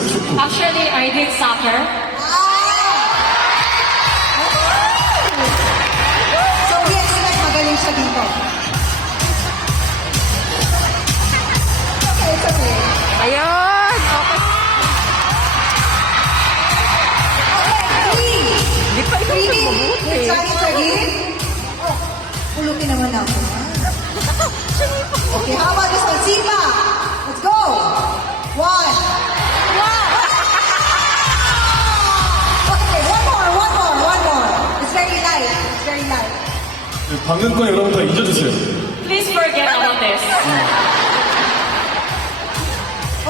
했어요, 축구. Actually, I did soccer. So, we expect magaling siya dito. Okay, it's okay. Ayun! Okay, three. Hindi pa ikaw Three. mabuti. It's ready? Oh, pulutin naman ako. Okay, how about this one? Sipa! Let's go! One. Okay, one more. It's very light. It's very light. 네, 방금 거 여러분 다 잊어주세요. Please forget about this.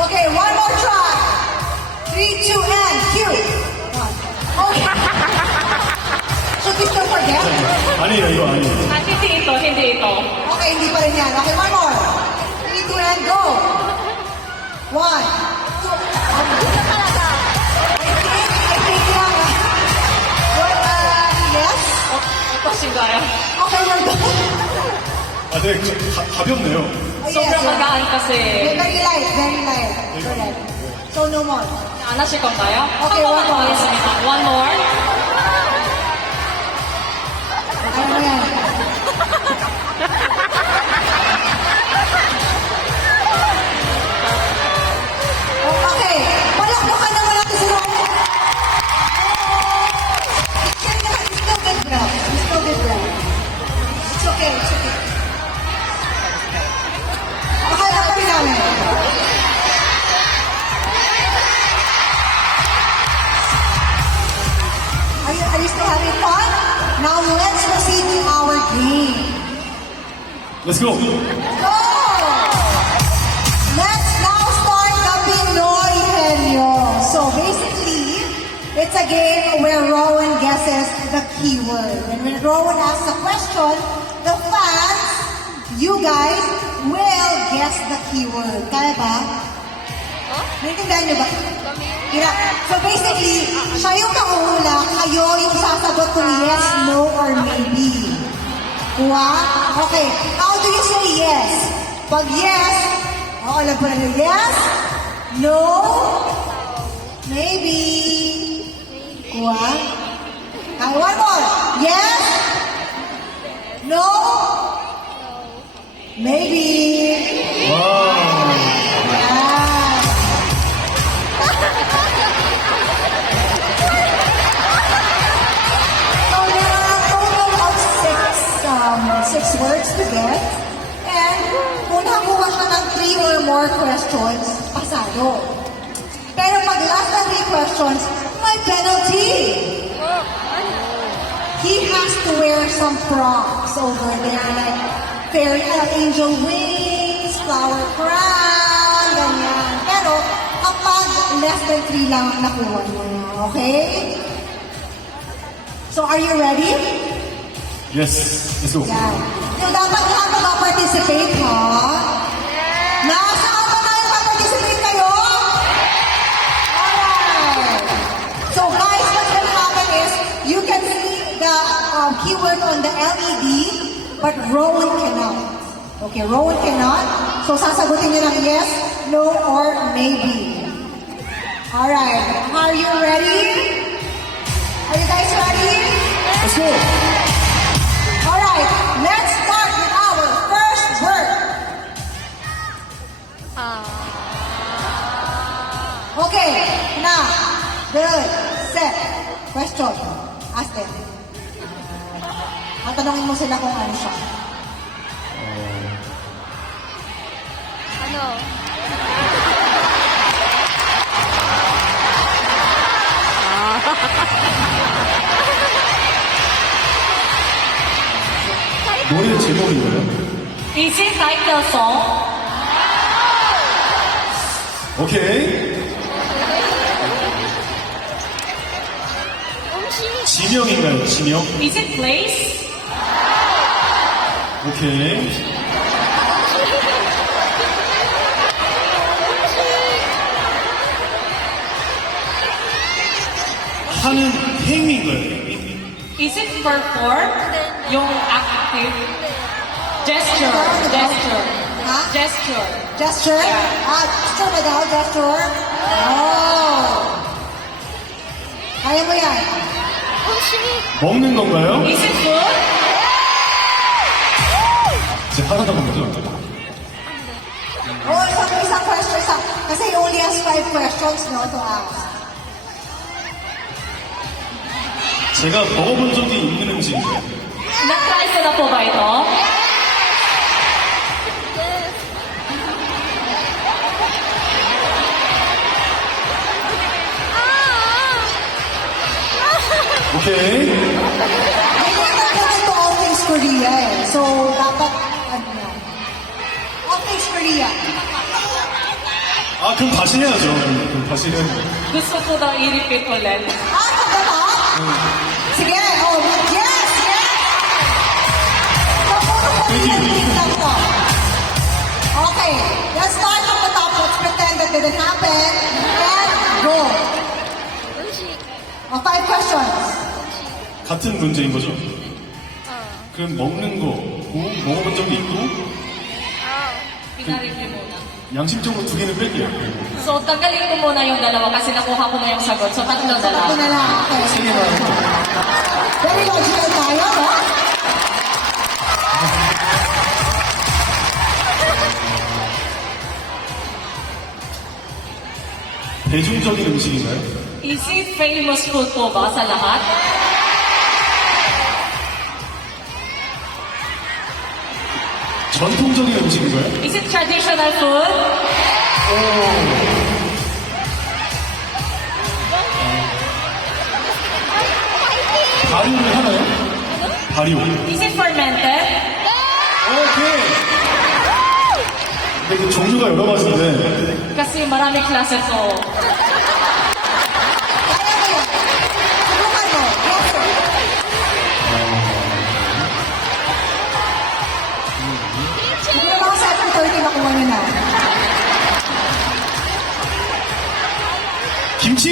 Okay, one more try. 3, 2, and cue. One. Okay. Should we still forget? 아니에요, 이거 아니에요. Hindi ito. Okay, hindi pa rin yan. Okay, one more. 3, 2, and go. 1, 2. Dito talaga. I think lang. Well, yes? Ito Okay, we're done. 아, 네, 가볍네요. Oh, yes, Sobrang yes. magaan kasi. Very light, very light. Correct. So, no more. 안 하실 건가요? Okay, 한 one 번만 더 more. 하겠습니다. One more. Ano mo yan? Okay, palakpakan naman natin si Ron. It's still good, bro. It's still good, bro. It's okay, it's okay. Akala pa rin namin. Are you still having fun? Now let's proceed to our game. Let's go. Go! Let's now start the Pinoy Henyo. So basically, it's a game where Rowan guesses the keyword. And when Rowan asks a question, the fans, you guys, will guess the keyword. Kaya ba? Naintindihan niyo ba? Hirap. So basically, siya yung nanguhula, kayo yung sasagot kung yes, no, or maybe. Kuha? Okay. How do you say yes? Pag yes, alam po na nyo, yes, no, maybe. Kuha? Okay, one more. Yes, no, maybe. 와. Yeah. So there are a total of six words to get. And kung nakakuha siya ng 3 or more questions, pasado. Pero pag last na 3 questions, may penalty. He has to wear some props over there, like fairy angel wings, flower crown, ganyan. Pero kapag less than 3 lang ang nakuha niya, okay? So are you ready? Yes, let's go. Yan. Yung dapat lahat mag-participate, ha? Nasaan ba tayo mag-participate kayo? Alright. So guys, what's gonna happen is, you can see the keyword on the LED, but Rowan cannot. Okay, Rowan cannot. So sasagutin niyo ng yes, no, or maybe. Alright. Are you ready? Are you guys ready? Let's go. Alright, let's start with our first word. Okay, now, good, set, question. Ask them. Tatanungin mo sila kung ano siya. Ano? 노래 제목이 뭐예요? Is it title song? 오케이. 지명인가요? 지명? Is it place? 오케이. 하는 행위인가요? Is it perform? Yung active? Gesture. Gesture. Ha? Gesture. Gesture? Ah, gesture ba daw? Gesture? Oh. 먹는 건가요? Is it food? 이제 하나 더 먹죠. Oh, isang question. Kasi he only has 5 questions, no, to ask. 제가 먹어본 적이 있는 음식인가요? Na-try ko na po ba ito? 오케이. Hindi na to all things Korea eh. So, dapat, ano yan. All things Korea. 아, 그럼 다시 해야죠. 그럼 다시 해야죠. Gusto ko daw i-repeat ulit. Ah, talaga? Sige, oh, yes, yes! So, puro Korean things lang to. Okay, let's start from the top. Let's pretend that didn't happen. And go. Oh, 5 questions. 같은 문제인 거죠? 그럼 먹는 거, 먹어본 적이 있고, Pinareview muna. 양심적으로 2개는 뺄게요. So, tanggalin ko muna yung dalawa kasi nakuha ko na yung sagot. So, tatlo na Ito lang. na lang. Okay. Sige na. Very logical tayo, no? 대중적인 음식인가요? Is it famous food po ba sa lahat? 전통적인 음식인가요? Is it traditional food? 발효를 하나요? 발효. Is it fermented? 오케이. 근데 그 종류가 여러 가지인데, Kasi marami klase to. Kaya mo yan. Subukan mo. Yes, sir. Siguro mga 7:30 makuha nyo na. 김치!